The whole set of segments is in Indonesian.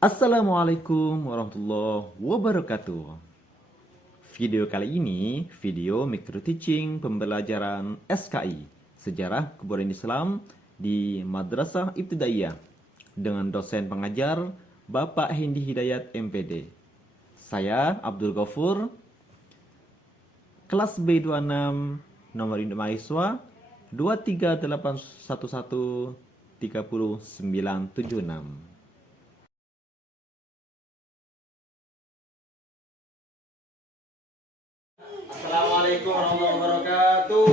Assalamualaikum warahmatullahi wabarakatuh. Video kali ini video micro teaching pembelajaran SKI Sejarah Kebudayaan Islam di Madrasah Ibtidaiyah dengan dosen pengajar Bapak Hendi Hidayat MPD. Saya Abdul Ghafur, kelas B26, nomor induk mahasiswa 23811 30976. Assalamualaikum warahmatullahi wabarakatuh.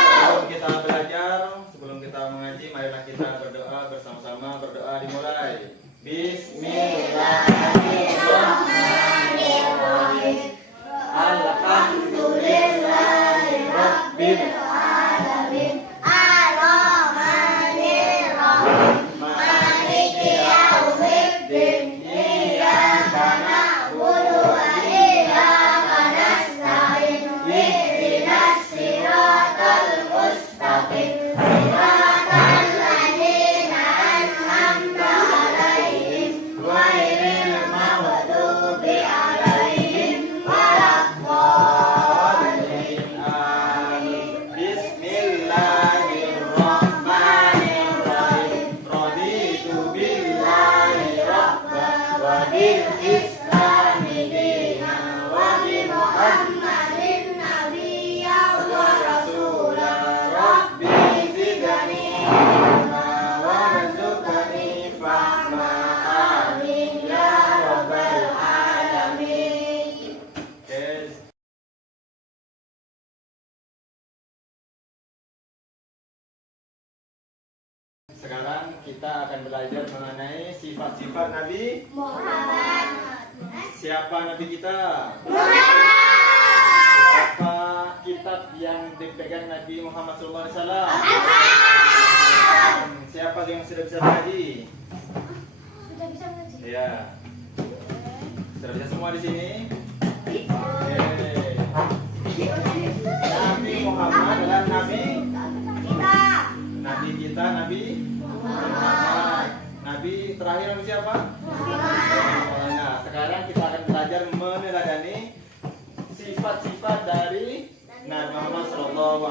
Sebelum kita belajar, sebelum kita mengaji, marilah kita berdoa bersama-sama. Berdoa dimulai. Bismillahirrahmanirrahim. Alhamdulillahirabbil alamin. Sekarang kita akan belajar mengenai sifat-sifat Nabi Muhammad. Siapa Nabi kita? Siapa kitab yang dipegang Nabi Muhammad SAW? Siapa yang sudah bisa mengaji? Sudah bisa mengaji? Ya. Sudah bisa semua di sini? Oke. Nabi Muhammad adalah Nabi kita, Nabi Muhammad. Nabi terakhir Nabi siapa? Nah, sekarang kita akan belajar meneladani sifat-sifat dari Nabi Muhammad SAW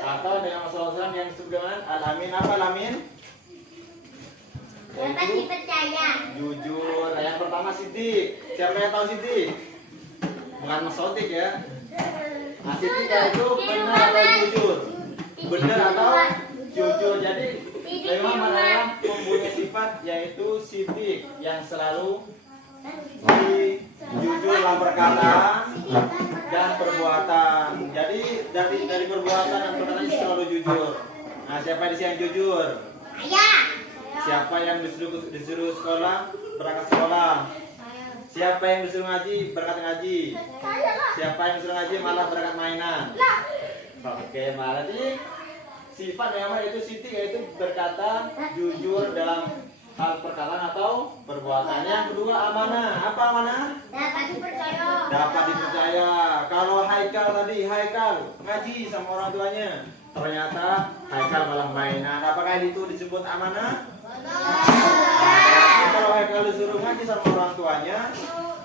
atau Nabi Muhammad SAW yang disebut dengan Al-Amin. Apa Al-Amin? Dapat dipercaya. Jujur. Nah, yang pertama Siddiq. Siapa yang tahu Siddiq? Bukan Mas Sodik ya. Nah, Siddiq itu benar atau jujur? Benar atau jujur. Jadi memang adalah mempunyai sifat yaitu siddiq yang selalu jujur dalam perkataan dan perbuatan. Jadi dari perbuatan dan perkataan selalu jujur. Nah, siapa di sini yang jujur? Ayah. Siapa yang disuruh sekolah berangkat sekolah? Siapa yang disuruh ngaji berangkat ngaji? Siapa yang disuruh ngaji malah berangkat mainan? Oke, berarti sifat yang pertama yaitu siddiq, yaitu berkata jujur dalam hal perkataan atau perbuatan. Yang kedua amanah. Apa amanah? Dapat dipercaya. Dapat dipercaya. Kalau Haikal tadi, Haikal ngaji sama orang tuanya, ternyata Haikal malah mainan. Apakah itu disebut amanah? Kalau Haikal disuruh ngaji sama orang tuanya,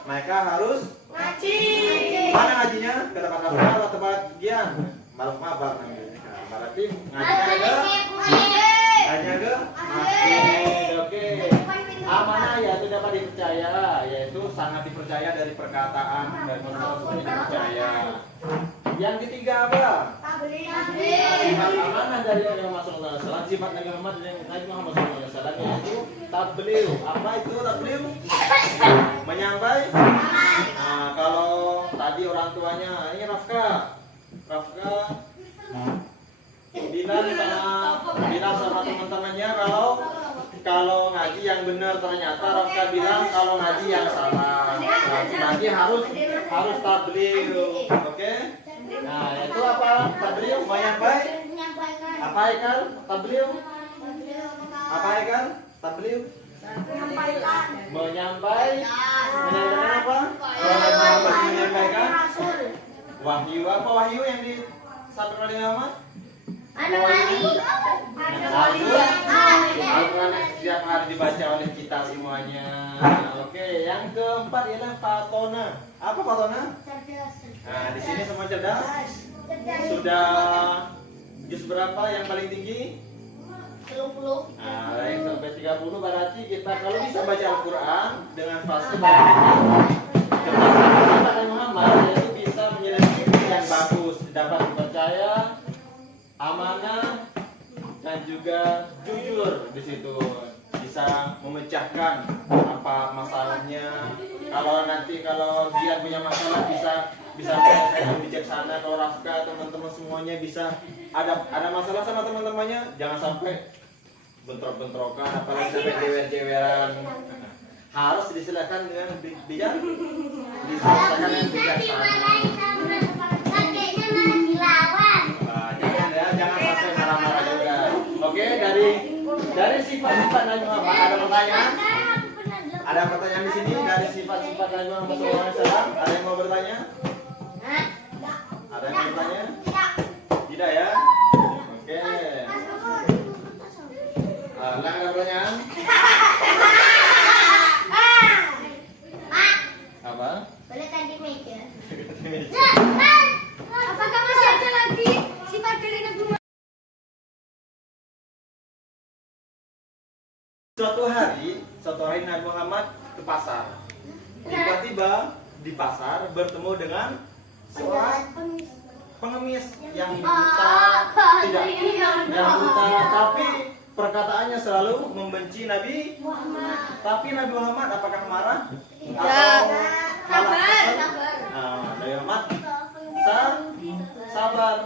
mereka harus Ngaji. mana ngajinya? Ke tempat asal atau tempat gian? Malam mabar namanya. Berarti ngajinya ke masjid. Oke. Amanah yaitu dapat dipercaya, yaitu sangat dipercaya dari perkataan dan seperti dipercaya. Yang ketiga apa? Sifat amanah dari Nabi Muhammad SAW. Sifat Nabi Muhammad SAW yaitu tabligh. Apa itu tabligh? Menyampaikan. Nah, kalau tadi orang tuanya ini Rafka bilang sama teman-temannya kalau ngaji yang benar, ternyata Rafka bilang kalau ngaji yang salah. Ngaji harus tabligh. Oke? Nah, itu apa? Tabligh menyampaikan. Apa Haikal? Tabligh? Apa Haikal? Tabligh? Menyampaikan. Menyampaikan apa? Menyampaikan wahyu. Apa wahyu yang Siapa Nabi Muhammad? Anomali. Al-Quran setiap hari dibaca oleh kita semuanya. Oke, yang keempat ialah Fatona. Apa Fatona? Nah, di sini semua cerdas. Sudah juz berapa yang paling tinggi? 30. Nah, yang sampai 30 berarti kita kalau bisa baca Al-Quran dengan fase cerdas Muhammad itu bisa menjadi yang bagus, dapat dipercaya, amanah, dan juga jujur di situ. Bisa memecahkan apa masalahnya. Kalau dia punya masalah bisa saya bijaksana. Kalau Rafka teman-teman semuanya bisa ada masalah sama teman-temannya, jangan sampai bentrok-bentrokan, apalagi sampai jewer-jeweran. Harus disilakan dengan bijak, diselesaikan dengan bijaksana. Jangan sampai marah-marah juga. Oke, dari sifat-sifat Nabi Muhammad ada pertanyaan? Ada pertanyaan di sini dari sifat-sifat Nabi Muhammad SAW? Ada yang mau bertanya? Ada yang mau bertanya? Tidak ya? Oke. Ada pertanyaan? Apa? Boleh tadi meja. Apakah masih ada lagi sifat dari Nabi Muhammad? Suatu hari Nabi Muhammad ke pasar. Tiba-tiba di pasar bertemu dengan seorang pengemis yang buta, tapi perkataannya selalu membenci Nabi Muhammad. Tapi Nabi Muhammad apakah marah? Tidak. Atau malah kesal? Sabar. Nah, Nabi Muhammad sabar.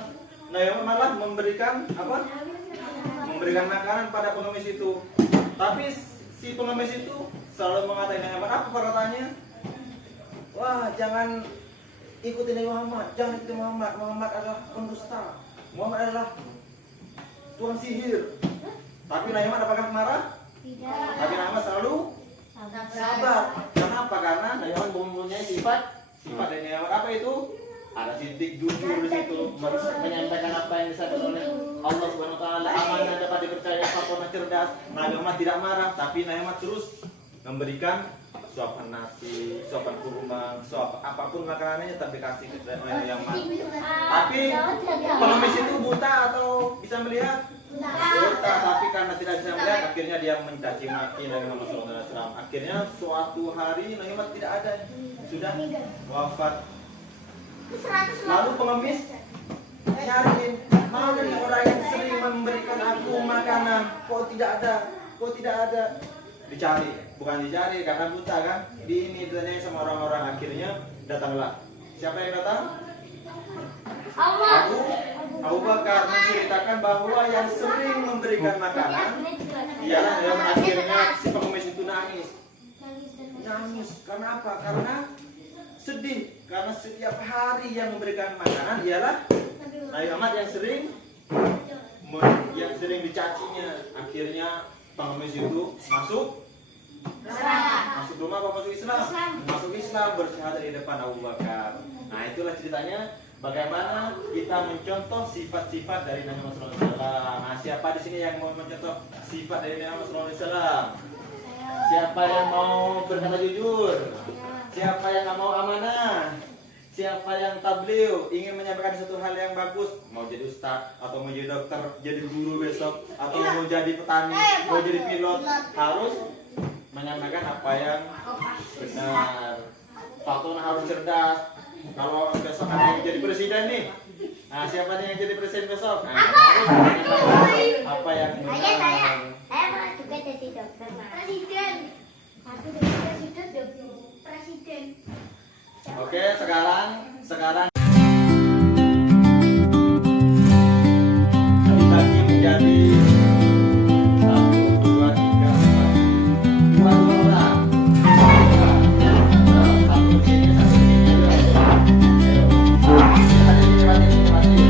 Nabi Muhammad malah memberikan apa? Memberikan makanan pada pengemis itu. Tapi si pengemis itu selalu mengatakan Nabi Muhammad, apa perkataannya? Wah, jangan ikuti Nabi Muhammad, jangan ikuti Muhammad. Muhammad adalah pendusta. Muhammad adalah tukang sihir. Tapi Nabi Muhammad apakah marah? Tidak. Nabi Muhammad selalu sabar. Kenapa? Karena Nabi Muhammad mempunyai sifat dari Nabi Muhammad. Apa itu? Ada sidik jujur di situ, menyampaikan apa yang disampaikan oleh Allah Subhanahu wa taala, amanah, dapat dipercaya, sempurna, cerdas. Nabi Muhammad tidak marah, tapi Nabi Muhammad terus memberikan suapan nasi, suapan kurma, apapun makanannya tapi kasih ke Nabi Muhammad. Tapi pengemis itu buta atau bisa melihat? Buta, tapi karena tidak bisa melihat, akhirnya dia mencaci maki Nabi Muhammad SAW. Akhirnya suatu hari Nabi Muhammad tidak ada, sudah wafat. Lalu pengemis nyariin, mana nih orang yang sering memberikan aku makanan, kok tidak ada. Dicari, bukan dicari karena buta kan. Ini ditanya sama orang-orang, akhirnya datanglah. Siapa yang datang? Abu Bakar menceritakan bahwa yang sering memberikan makanan ialah yang akhirnya si pengemis itu nangis. Karena apa? Karena sedih. Karena setiap hari yang memberikan makanan ialah Nabi Muhammad yang sering dicacinya. Akhirnya pengemis itu masuk rumah apa masuk Islam? Masuk Islam, bersyahadat di depan Abu Bakar. Nah, itulah ceritanya bagaimana kita mencontoh sifat-sifat dari Nabi Muhammad SAW. Nah, siapa di sini yang mau mencontoh sifat dari Nabi Muhammad SAW? Siapa yang mau berkata jujur? Siapa yang nggak mau amanah? Siapa yang tabligh, ingin menyampaikan satu hal yang bagus, mau jadi ustaz atau mau jadi dokter, jadi guru besok, atau mau jadi petani, mau jadi pilot, harus menyampaikan apa yang benar. Fatona harus cerdas. Kalau besok ada yang jadi presiden nih, nah siapa nih yang jadi presiden besok? Nah, harus menyampaikan apa yang benar. Saya pernah juga jadi dokter. Presiden. Tapi jadi presiden. Oke, sekarang dibagi menjadi 1, 2, 3, 4, 2 orang. Satu di sini, satu di sini. Mati.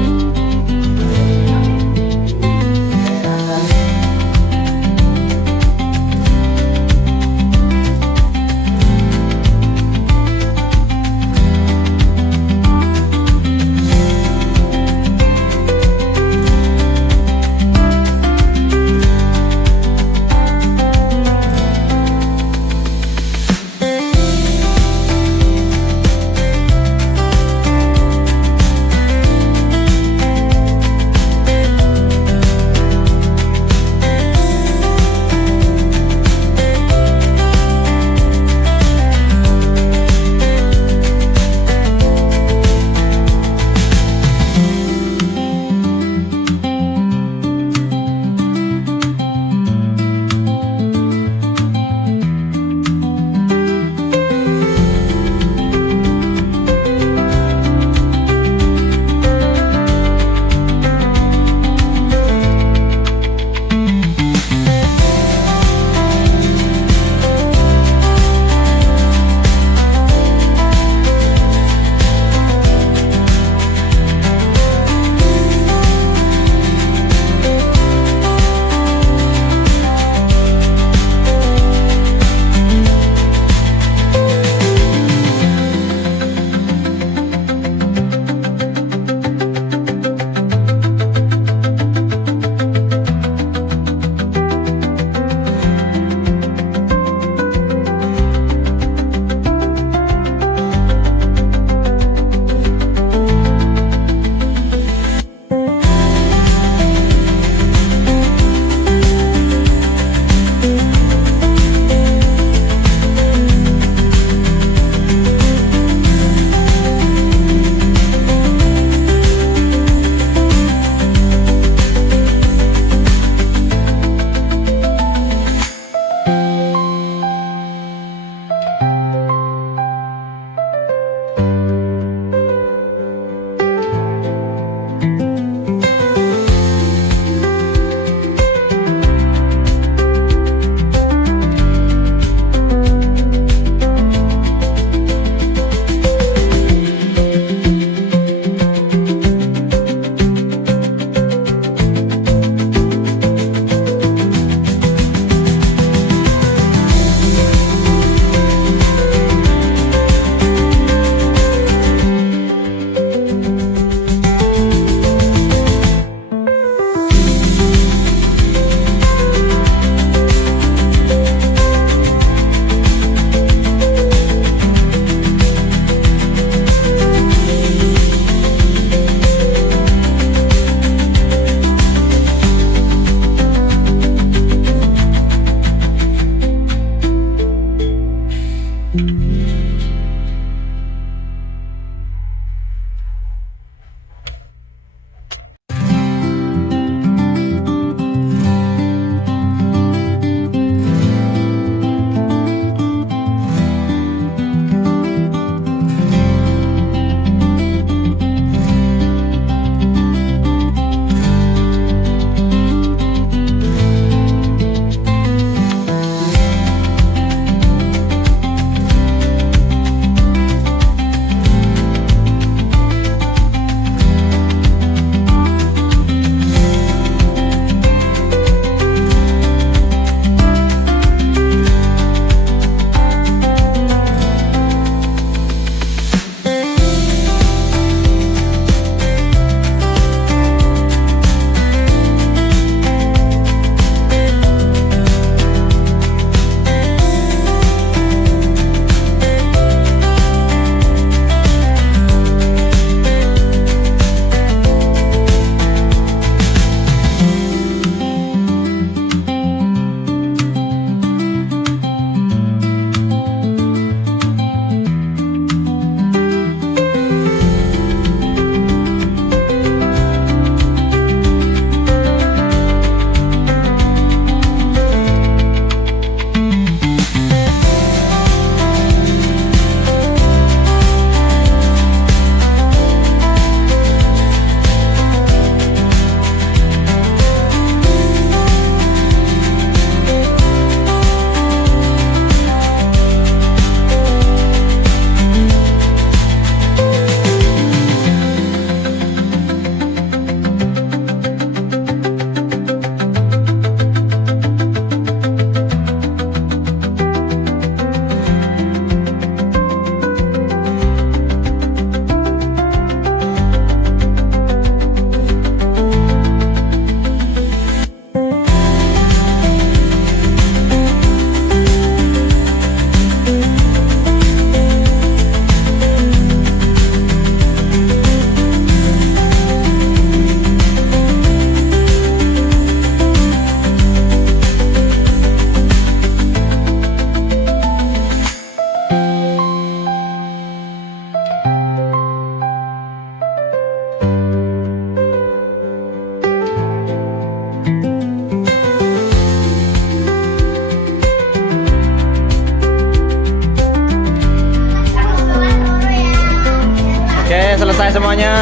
Selesai semuanya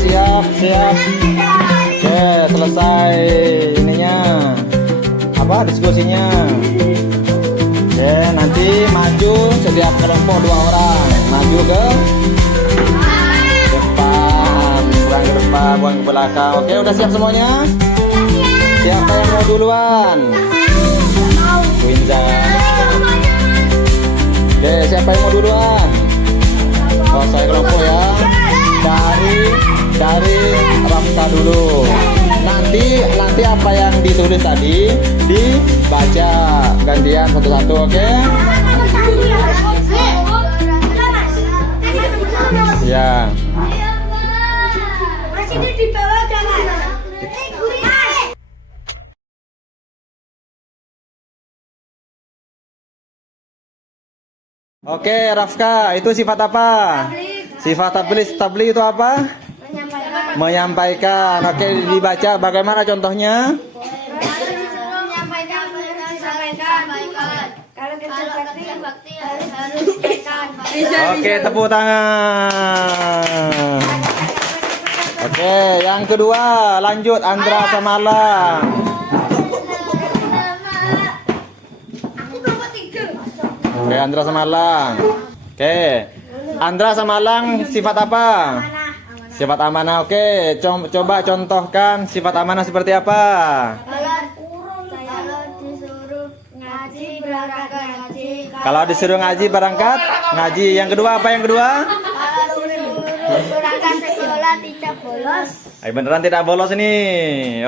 siap. Oke, selesai ininya. Apa diskusinya? Oke, nanti maju setiap kelompok 2 orang. Maju ke depan, bukan ke depan, bukan ke belakang. Oke, udah siap semuanya? Siapa yang mau duluan? Winza. Oke, siapa yang mau duluan? Oh, saya kelompok ya. Dari Rafta dulu. Nanti apa yang ditulis tadi dibaca gantian satu-satu, oke? Ya. Masih di bawah jangan. Oke, Rafka, itu sifat apa? Sifat tabli itu apa? Menyampaikan. Oke, dibaca bagaimana contohnya? Oke, tepuk tangan. Oke, yang kedua lanjut Andra Samalang. Oke, Andra Samalang. Oke, Andra Samalang sifat apa? Sifat amanah. Oke, coba contohkan sifat amanah seperti apa? Kalau disuruh ngaji berangkat ngaji. Yang kedua apa yang kedua? Berangkat sekolah tidak bolos. Beneran tidak bolos ini.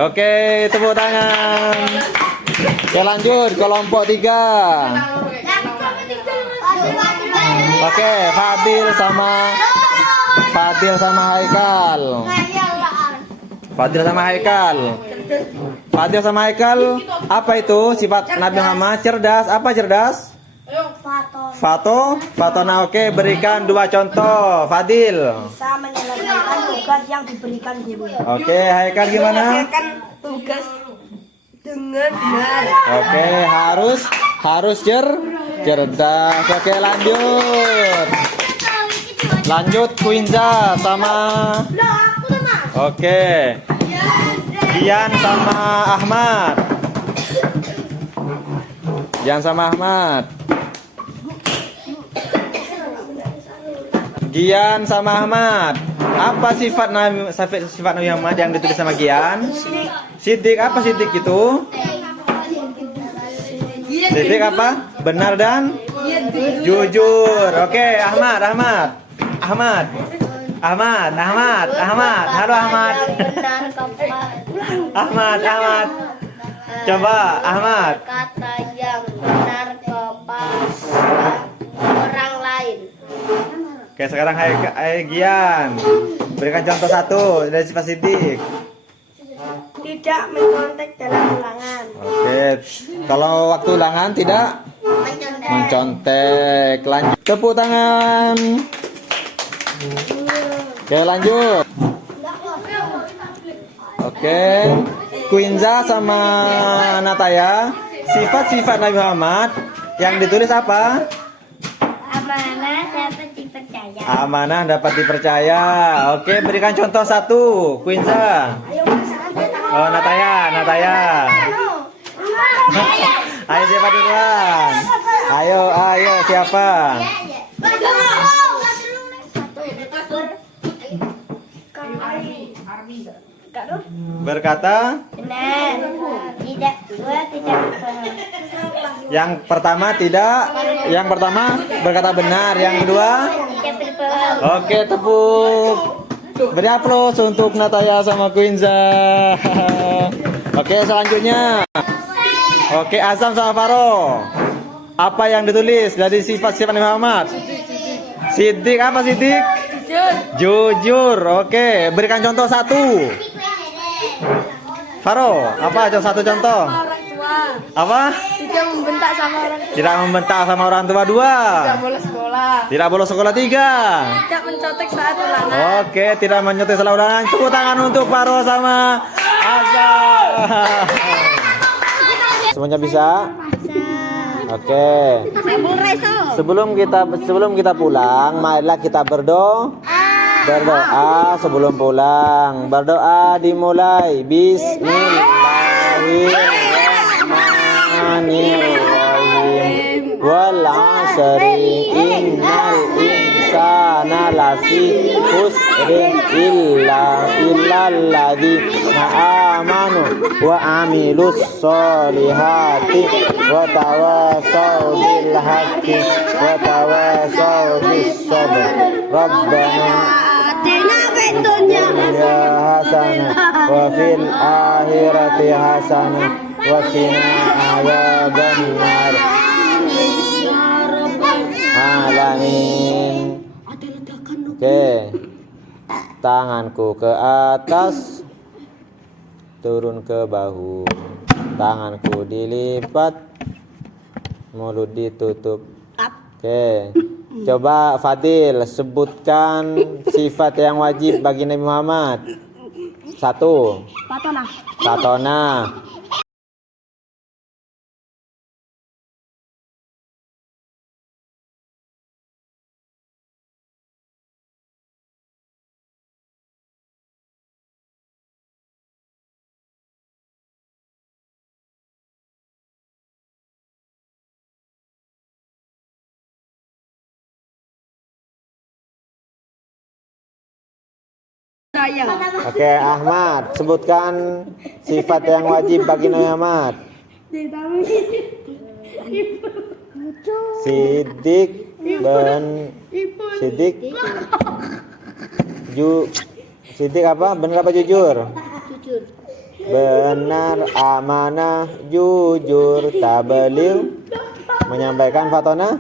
Oke, tepuk tangan. Oke, lanjut kelompok 3. Oke, Fadil sama Haikal. Fadil sama Haikal. Apa itu sifat Nabi Muhammad? Cerdas. Apa cerdas? Fatona oke, berikan 2 contoh. Fadil. Bisa menyelesaikan tugas yang diberikan guru. Oke, Haikal gimana? Menyelesaikan tugas dengan benar. Oke, harus cerdas. Oke, lanjut Quinza sama oke. Gian sama Ahmad. Gian sama Ahmad. Apa sifat Nabi Muhammad yang ditulis sama Gian? Sidik. Apa sidik itu? Sidik apa? Benar dan jujur. Oke, Ahmad. Halo Ahmad. Ahmad. Coba Ahmad. Kata yang benar kepada orang lain. Oke, sekarang hai Gian. Berikan contoh 1 dari sifat sidik. Tidak mencontek dalam ulangan. Oke, kalau waktu ulangan tidak mencontek. Lanjut, tepuk tangan. Oke, lanjut. Oke, Quinza sama Nataya. Sifat-sifat Nabi Muhammad yang ditulis apa? Amanah dapat dipercaya. Oke, berikan contoh 1, Quinza. Oh, Nataya. Ayo siapa duluan? Ayo siapa? Berkata Benar. Tidak dua, tidak yang pertama berkata benar, yang kedua tidak berbohong. oke, tepuk. Beri aplaus untuk Nataya sama Quinza. Oke, selanjutnya. Oke, Azam sama Faro. Apa yang ditulis dari sifat-sifat Nabi Muhammad? Sidik. Apa sidik? Jujur. Oke, berikan contoh 1. Faro, apa satu contoh? Orang tua. Apa? Tidak membentak sama orang tua. Tidak membentak sama orang tua 2. Tidak boleh sekolah. Tidak bolos sekolah 3. Tidak mencontek saat ulangan. Oke, tidak menyentuh salah ulangan. Tepuk tangan untuk Faro sama Azam. Semuanya bisa? Oke. Sebelum kita pulang, marilah kita berdoa sebelum pulang. Berdoa dimulai. Bismillahirrahmanirrahim. Wal 'asri innal insana lafi khusrin illal ladzina amanu wa 'amilus sholihati wa tawasaw bil haqqi wa tawasaw bis sabr. Rabbana dunya hasanah wa fil akhirati hasanah wa qina adzabannar. Alamin. Oke, tanganku ke atas, turun ke bahu, tanganku dilipat, mulut ditutup. Oke, coba Fadil sebutkan sifat yang wajib bagi Nabi Muhammad. 1. Fatona. Oke, Ahmad, sebutkan sifat yang wajib bagi Nabi Muhammad. Sidik apa? Benar apa jujur? Benar, amanah, jujur, tabligh, menyampaikan fatona,